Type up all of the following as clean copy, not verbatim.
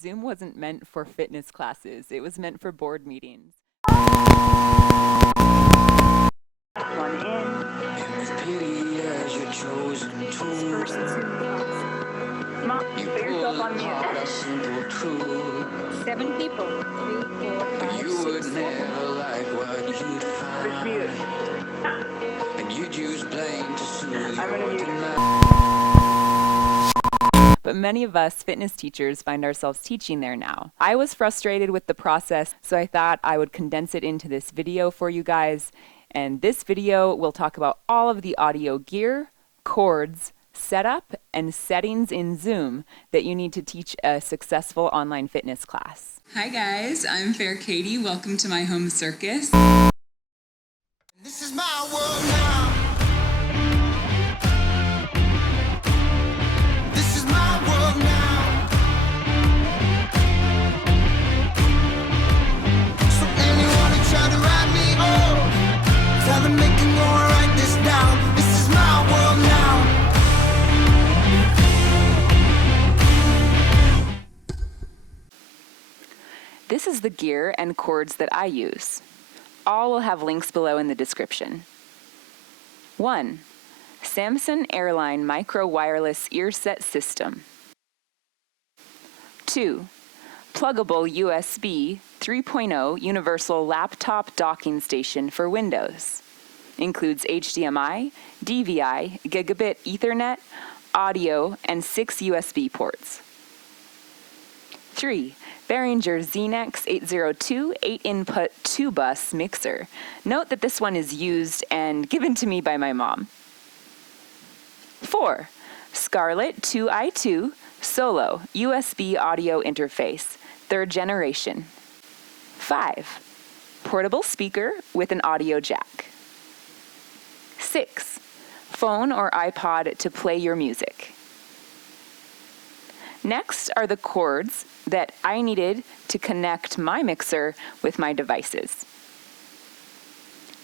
Zoom wasn't meant for fitness classes. It was meant for board meetings. One in. First Come on, put yourself on mute. 7 people. 3, 4, 5, 6, 7. With mute. I'm gonna mute. But many of us fitness teachers find ourselves teaching there now. I was frustrated with the process, so I thought I would condense it into this video for you guys. And this video will talk about all of the audio gear, cords, setup, and settings in Zoom that you need to teach a successful online fitness class. Hi guys, I'm Fair Katy. Welcome to my home circus. This is my world now. This is my world now. So anyone who tried to write me off, tell them they can go and write this down. This is my world now. This is the gear and cords that I use. All will have links below in the description. 1. Samsung Airline Micro Wireless Ear Set System. 2. Pluggable USB 3.0 Universal Laptop Docking Station for Windows. Includes HDMI, DVI, Gigabit Ethernet, audio, and 6 USB ports. 3. Behringer Xenex 802 8-input 2-bus mixer. Note that this one is used and given to me by my mom. 4. Scarlett 2i2 Solo USB audio interface, 3rd generation. 5. Portable speaker with an audio jack. 6. Phone or iPod to play your music. Next are the cords that I needed to connect my mixer with my devices.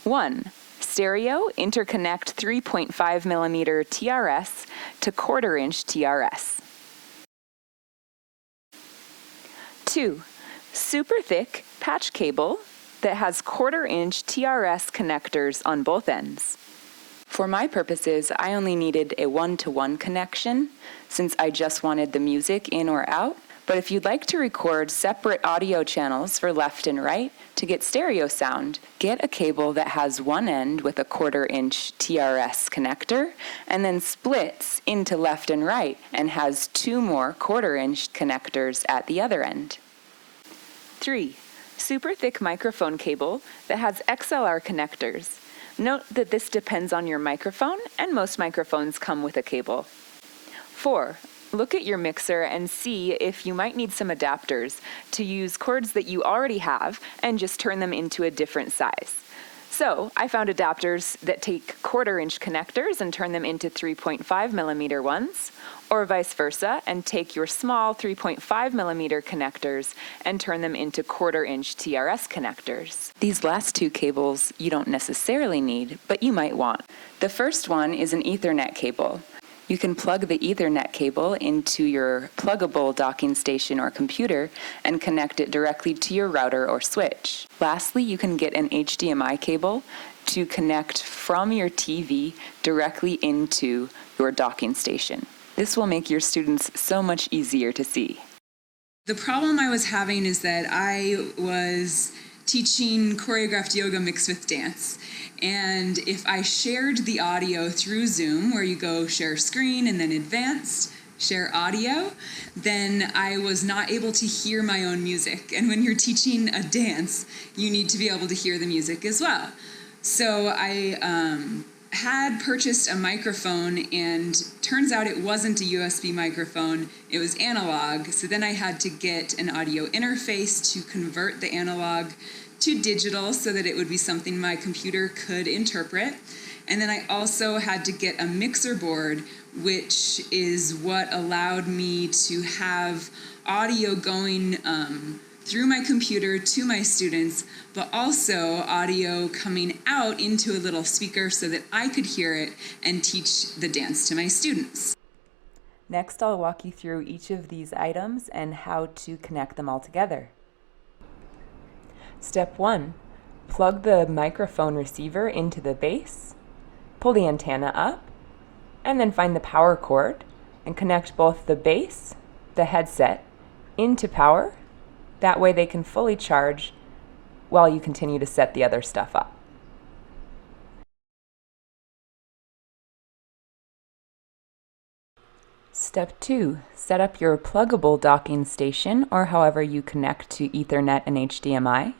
1. Stereo interconnect 3.5mm TRS to 1/4-inch TRS. 2. Super thick patch cable that has 1/4-inch TRS connectors on both ends. For my purposes, I only needed a 1-to-1 connection since I just wanted the music in or out. But if you'd like to record separate audio channels for left and right to get stereo sound, get a cable that has one end with a 1/4-inch TRS connector and then splits into left and right and has 2 more 1/4-inch connectors at the other end. 3. Super thick microphone cable that has XLR connectors. Note that this depends on your microphone, and most microphones come with a cable. 4. Look at your mixer and see if you might need some adapters to use cords that you already have and just turn them into a different size. So I found adapters that take 1/4-inch connectors and turn them into 3.5mm ones, or vice versa, and take your small 3.5mm connectors and turn them into 1/4-inch TRS connectors. These last 2 cables you don't necessarily need, but you might want. The first one is an Ethernet cable. You can plug the Ethernet cable into your pluggable docking station or computer and connect it directly to your router or switch. Lastly, you can get an HDMI cable to connect from your TV directly into your docking station. This will make your students so much easier to see. The problem I was having is that I was teaching choreographed yoga mixed with dance. And if I shared the audio through Zoom, where you go share screen and then advanced, share audio, then I was not able to hear my own music. And when you're teaching a dance, you need to be able to hear the music as well. So I had purchased a microphone, and turns out it wasn't a USB microphone, it was analog. So then I had to get an audio interface to convert the analog to digital so that it would be something my computer could interpret. And then I also had to get a mixer board, which is what allowed me to have audio going through my computer to my students, but also audio coming out into a little speaker so that I could hear it and teach the dance to my students. Next, I'll walk you through each of these items and how to connect them all together. Step 1. Plug the microphone receiver into the base, pull the antenna up, and then find the power cord and connect both the base, the headset, into power. That way they can fully charge while you continue to set the other stuff up. Step 2. Set up your pluggable docking station, or however you connect to Ethernet and HDMI.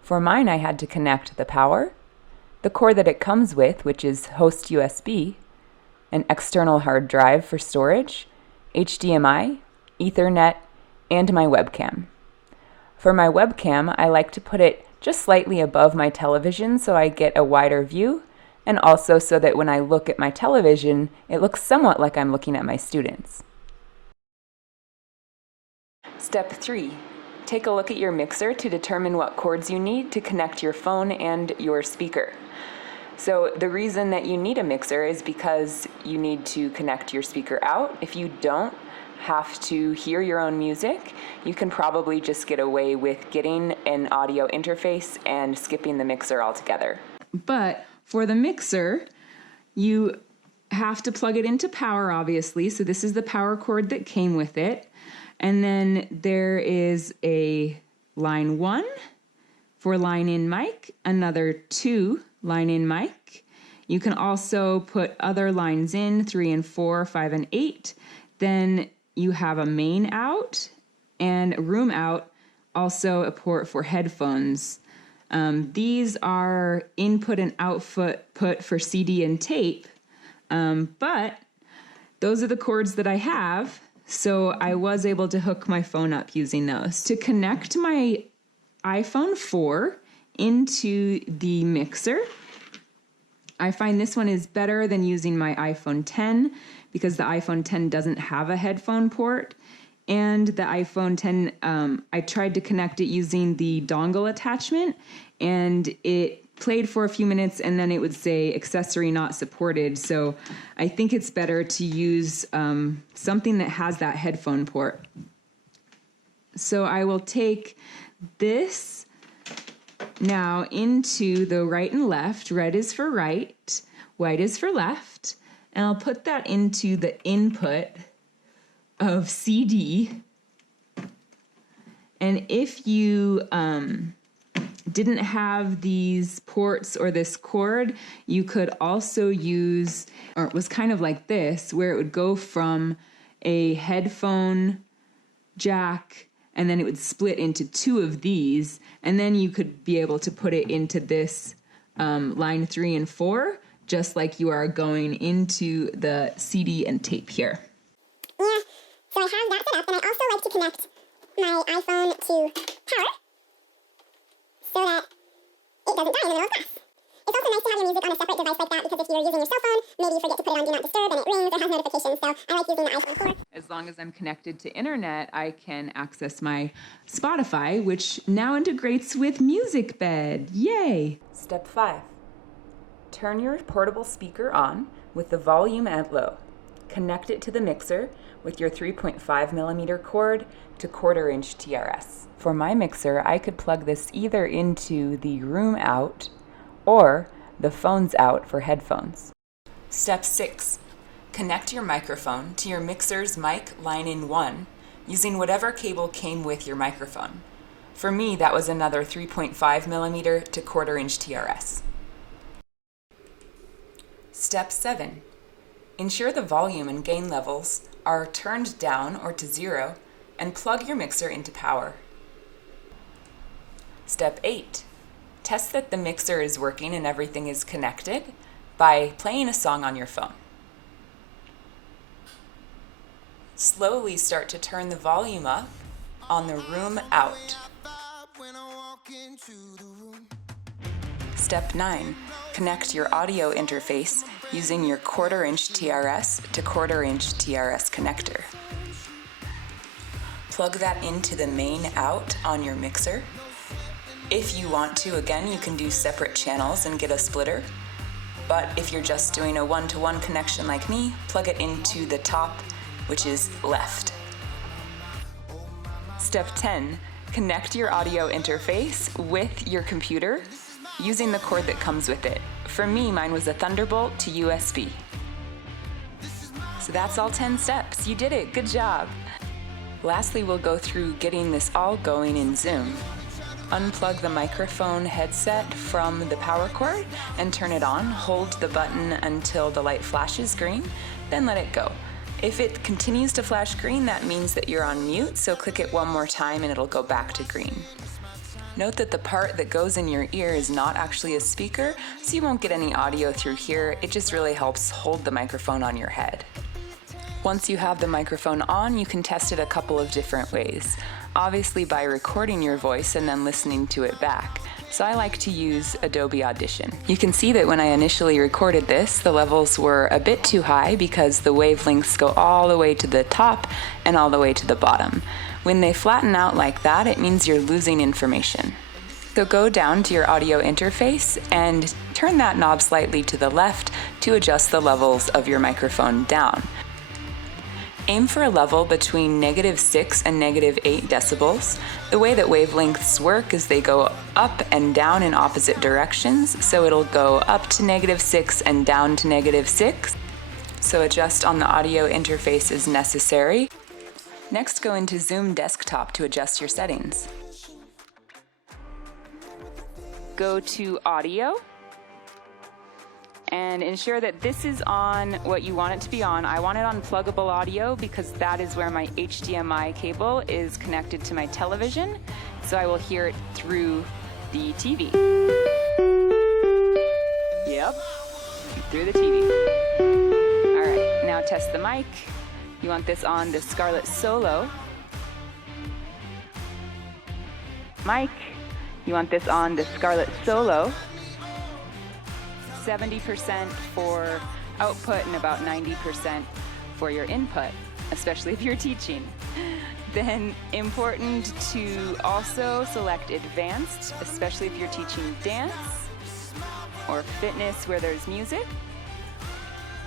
For mine, I had to connect the power, the cord that it comes with, which is host USB, an external hard drive for storage, HDMI, Ethernet, and my webcam. For my webcam, I like to put it just slightly above my television so I get a wider view, and also so that when I look at my television, it looks somewhat like I'm looking at my students. Step 3. Take a look at your mixer to determine what cords you need to connect your phone and your speaker. So the reason that you need a mixer is because you need to connect your speaker out. If you don't have to hear your own music, you can probably just get away with getting an audio interface and skipping the mixer altogether. But for the mixer, you have to plug it into power, obviously. So this is the power cord that came with it. And then there is a line 1 for line in mic, another 2 line in mic. You can also put other lines in, 3 and 4, 5 and 8. Then you have a main out and room out, also a port for headphones. These are input and output for CD and tape, but those are the cords that I have, so I was able to hook my phone up using those. To connect my iPhone 4 into the mixer, I find this one is better than using my iPhone 10 because the iPhone 10 doesn't have a headphone port. And the iPhone 10, I tried to connect it using the dongle attachment, and it played for a few minutes and then it would say accessory not supported. So I think it's better to use something that has that headphone port. So I will take this now into the right and left. Red is for right, white is for left. And I'll put that into the input of CD. And if you didn't have these ports or this cord, you could also use, or it was kind of like this, where it would go from a headphone jack and then it would split into 2 of these, and then you could be able to put it into this line 3 and 4, just like you are going into the CD and tape here. Yeah, so I have that set up, and I also like to connect my iPhone to power so that it doesn't die in the middle of class. It's also nice to have your music on a separate device like that, because if you're using your cell phone, maybe you forget to put it on Do Not Disturb and it rings or has notifications, so I like using the iPhone 4. As long as I'm connected to internet, I can access my Spotify, which now integrates with MusicBed. Yay! Step 5. Turn your portable speaker on with the volume at low. Connect it to the mixer with your 3.5mm cord to 1/4" TRS. For my mixer, I could plug this either into the room out or the phones out for headphones. Step 6. Connect your microphone to your mixer's mic line in 1 using whatever cable came with your microphone. For me, that was another 3.5mm to 1/4" TRS. Step 7. Ensure the volume and gain levels are turned down or to 0 and plug your mixer into power. Step 8. Test that the mixer is working and everything is connected by playing a song on your phone. Slowly start to turn the volume up on the room out. Step 9. Connect your audio interface using your 1/4" TRS to 1/4" TRS connector. Plug that into the main out on your mixer. If you want to, again, you can do separate channels and get a splitter. But if you're just doing a 1-to-1 connection like me, plug it into the top which is left. Step 10, connect your audio interface with your computer using the cord that comes with it. For me, mine was a Thunderbolt to USB. So that's all 10 steps. You did it. Good job. Lastly, we'll go through getting this all going in Zoom. Unplug the microphone headset from the power cord and turn it on. Hold the button until the light flashes green, then let it go. If it continues to flash green, that means that you're on mute, so click it one more time and it'll go back to green. Note that the part that goes in your ear is not actually a speaker, so you won't get any audio through here. It just really helps hold the microphone on your head. Once you have the microphone on, you can test it a couple of different ways. Obviously by recording your voice and then listening to it back. So I like to use Adobe Audition. You can see that when I initially recorded this, the levels were a bit too high because the wavelengths go all the way to the top and all the way to the bottom. When they flatten out like that, it means you're losing information. So go down to your audio interface and turn that knob slightly to the left to adjust the levels of your microphone down. Aim for a level between -6 and -8 decibels. The way that wavelengths work is they go up and down in opposite directions, so it'll go up to -6 and down to -6. So adjust on the audio interface as necessary. Next, go into Zoom Desktop to adjust your settings. Go to Audio and ensure that this is on what you want it to be on. I want it on pluggable audio because that is where my HDMI cable is connected to my television, so I will hear it through the TV. Yep, through the TV. All right, now test the mic. You want this on the Scarlett Solo mic. You want this on the Scarlett Solo. 70% for output and about 90% for your input, especially if you're teaching. Then important to also select advanced, especially if you're teaching dance or fitness where there's music.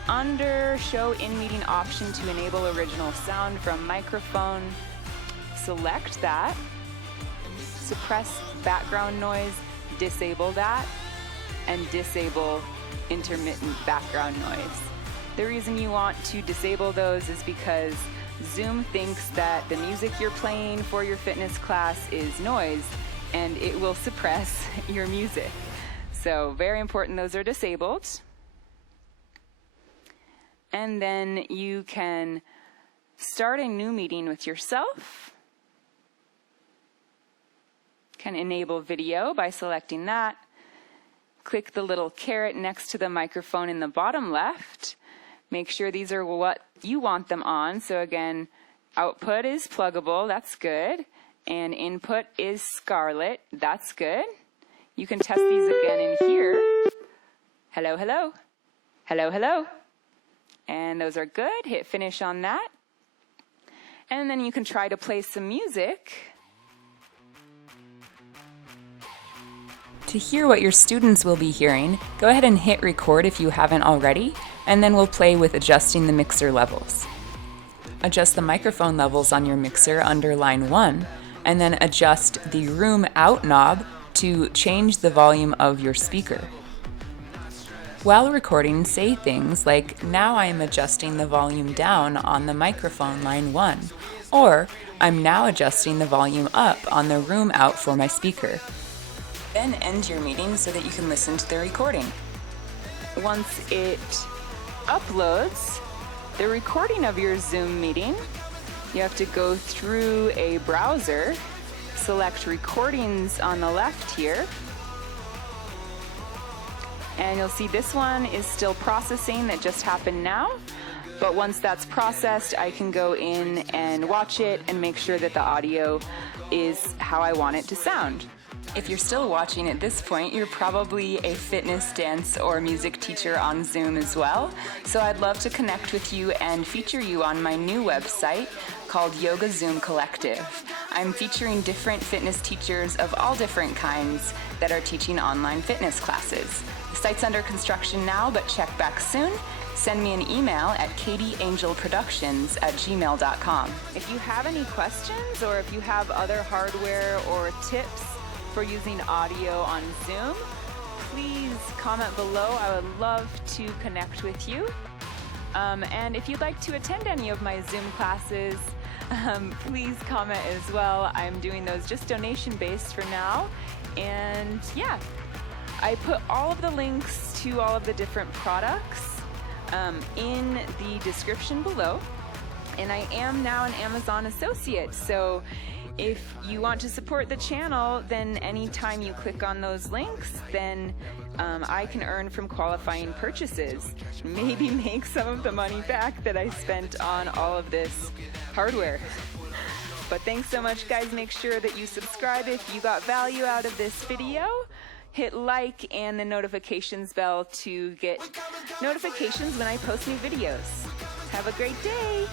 Under show in meeting option to enable original sound from microphone, select that. Suppress background noise, disable that, and disable intermittent background noise. The reason you want to disable those is because Zoom thinks that the music you're playing for your fitness class is noise and it will suppress your music. So very important those are disabled. And then you can start a new meeting with yourself. Can enable video by selecting that. Click the little caret next to the microphone in the bottom left. Make sure these are what you want them on. So again, output is pluggable, that's good. And input is Scarlett, that's good. You can test these again in here. Hello, hello. Hello, hello. And those are good. Hit finish on that. And then you can try to play some music. To hear what your students will be hearing, go ahead and hit record if you haven't already, and then we'll play with adjusting the mixer levels. Adjust the microphone levels on your mixer under line 1, and then adjust the room out knob to change the volume of your speaker. While recording, say things like, now I am adjusting the volume down on the microphone line 1, or I'm now adjusting the volume up on the room out for my speaker. Then end your meeting so that you can listen to the recording. Once it uploads the recording of your Zoom meeting, you have to go through a browser, select recordings on the left here, and you'll see this one is still processing, that just happened now. But once that's processed, I can go in and watch it and make sure that the audio is how I want it to sound. If you're still watching at this point, you're probably a fitness, dance, or music teacher on Zoom as well. So I'd love to connect with you and feature you on my new website called Yoga Zoom Collective. I'm featuring different fitness teachers of all different kinds that are teaching online fitness classes. The site's under construction now, but check back soon. send me an email at katyangelproductions@gmail.com. If you have any questions or if you have other hardware or tips for using audio on Zoom, please comment below. I would love to connect with you. And if you'd like to attend any of my Zoom classes, please comment as well. I'm doing those just donation-based for now. And yeah, I put all of the links to all of the different products in the description below. And I am now an Amazon associate, so if you want to support the channel, then anytime you click on those links, then I can earn from qualifying purchases. Maybe make some of the money back that I spent on all of this hardware. But thanks so much, guys. Make sure that you subscribe if you got value out of this video. Hit like and the notifications bell to get notifications when I post new videos. Have a great day.